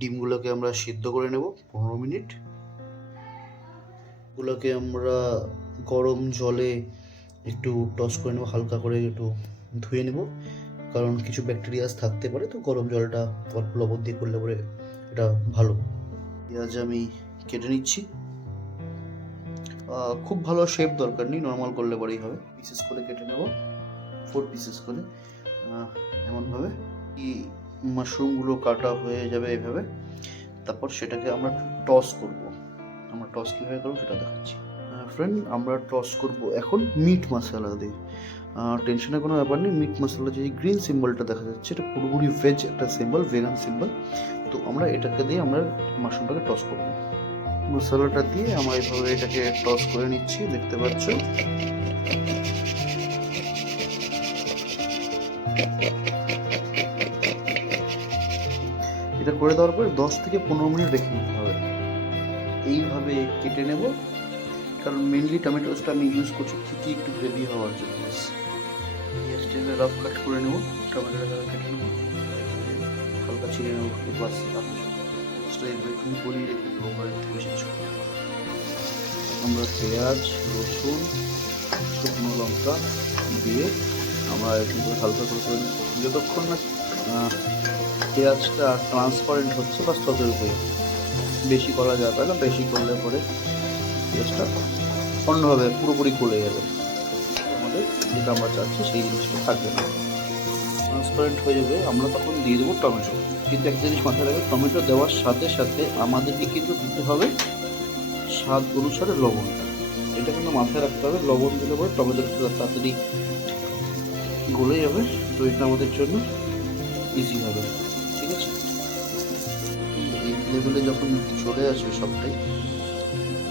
ডিমগুলোকে আমরা সিদ্ধ করে নেব 15 মিনিট। গুলোকে আমরা গরম জলে একটু টস করে নেব, হালকা করে একটু ধুয়ে নেব, কারণ কিছু ব্যাকটেরিয়াস থাকতে পারে, তো গরম জলটা অল্প লবণ দিয়ে করলে পরে এটা ভালো। পেঁয়াজ আমি কেটে নিচ্ছি, খুব ভালো শেপ দরকার নেই, নর্মাল করলে পরেই হবে। পিসেস করে কেটে নেব, 4 পিসেস করে এমনভাবে কি মাশরুমগুলো কাটা হয়ে যাবে এইভাবে। তারপর সেটাকে আমরা টস করব। আমরা টস কীভাবে করবো সেটা দেখাচ্ছি। ফ্রেন্ড, আমরা টস করব এখন মিট মশলা দিয়ে। টেনশনের কোনো ব্যাপার নেই, মিট মশলা যে গ্রিন সিম্বলটা দেখা যাচ্ছে এটা পুরোপুরি ভেজ একটা সিম্বল, ভেগান সিম্বল। তো আমরা এটাকে দিয়ে আমরা মাশরুমটাকে টস করবো। মশলাটা দিয়ে আমরা এইভাবে এটাকে টস করে নিচ্ছি, দেখতে পাচ্ছ। এটা করে দেওয়ার পরে 10 থেকে 15 মিনিট রেখে নিতে হবে। এইভাবে কেটে নেব, কারণ মেনলি টমেটোসটা আমি ইউজ করছি ঠিকই একটু গ্রেভি হওয়ার জন্য। পেঁয়াজটাকে রাফ কাট করে নেব, টমেটোটা কেটে নেব, হালকা ছিঁড়ে নেব, বাস এইভাবে গলিয়ে রেখে দেবো। বিশেষ করে আমরা পেঁয়াজ, রসুন, শুকনো লঙ্কা দিয়ে আমরা একটু হালকা করে নেব, যতক্ষণ না পেঁয়াজটা ট্রান্সপারেন্ট হচ্ছে বা ততের উপরে। বেশি করা যাবে না, বেশি করলে পরে পেঁয়াজটা অন্যভাবে পুরোপুরি গলে যাবে, আমাদের যেটা আমরা চাচ্ছি সেই জিনিসটা থাকবে না, ট্রান্সপারেন্ট হয়ে যাবে। আমরা তখন দিয়ে দেবো টমেটো। কিন্তু একটা জিনিস মাথায় রাখবে, টমেটো দেওয়ার সাথে সাথে আমাদেরকে কিন্তু দিতে হবে স্বাদ অনুসারে লবণটা। এটা কিন্তু মাথায় রাখতে হবে, লবণ দিলে পরে টমেটোটা তাড়াতাড়ি গলে যাবে, তো এটা আমাদের জন্য ইজি হবে। ঠিক আছে, এই লেভেলে যখন চলে আসবে সবটাই,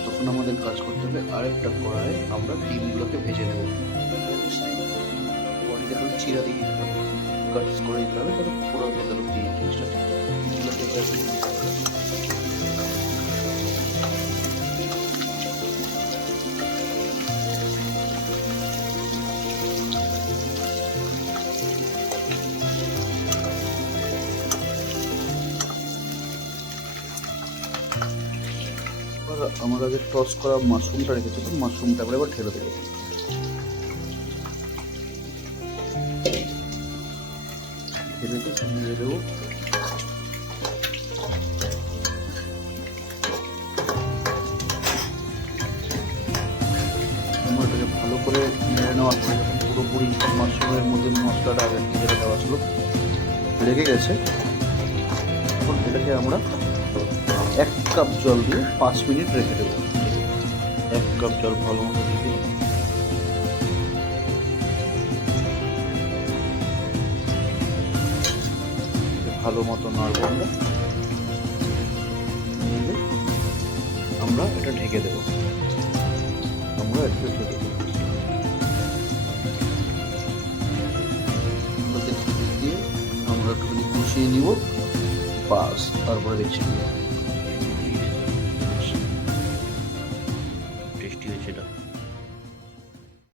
তখন আমাদের কাজ করতে হবে আরেকটা কড়াইয়ে আমরা ডিমগুলোকে ভেজে নেব। পরে এখন চিরা দিয়ে দিতে হবে, কাট করে দিতে হবে, তাহলে পুরো ভেতর দিয়ে জিনিসটা ডিমগুলোকে ভেজে নিতে হবে। আমরা যে টস করা মাশরুমটা রেখেছিলাম, মাশরুমটা আমরা এবার ঢেলে দেবো। ঢেলে দেবো, আমরা এটাকে ভালো করে নেড়ে নেওয়ার পরে যখন পুরোপুরি মাশরুমের মধ্যে মশলাটা আগে যেটা দেওয়া ছিল লেগে গেছে, তখন এটাকে আমরা 1 কাপ জল দিয়ে 5 মিনিট রেখে দেবো। 1 কাপ জল ভালো মতো দিয়ে ভালো মতো নাড়ব। আমরা এটা ঢেকে দেবো, আমরা একটু ঢেকে দেবো দিয়ে আমরা একটুখানি কষিয়ে নিব, বাস তারপরে দেখছি।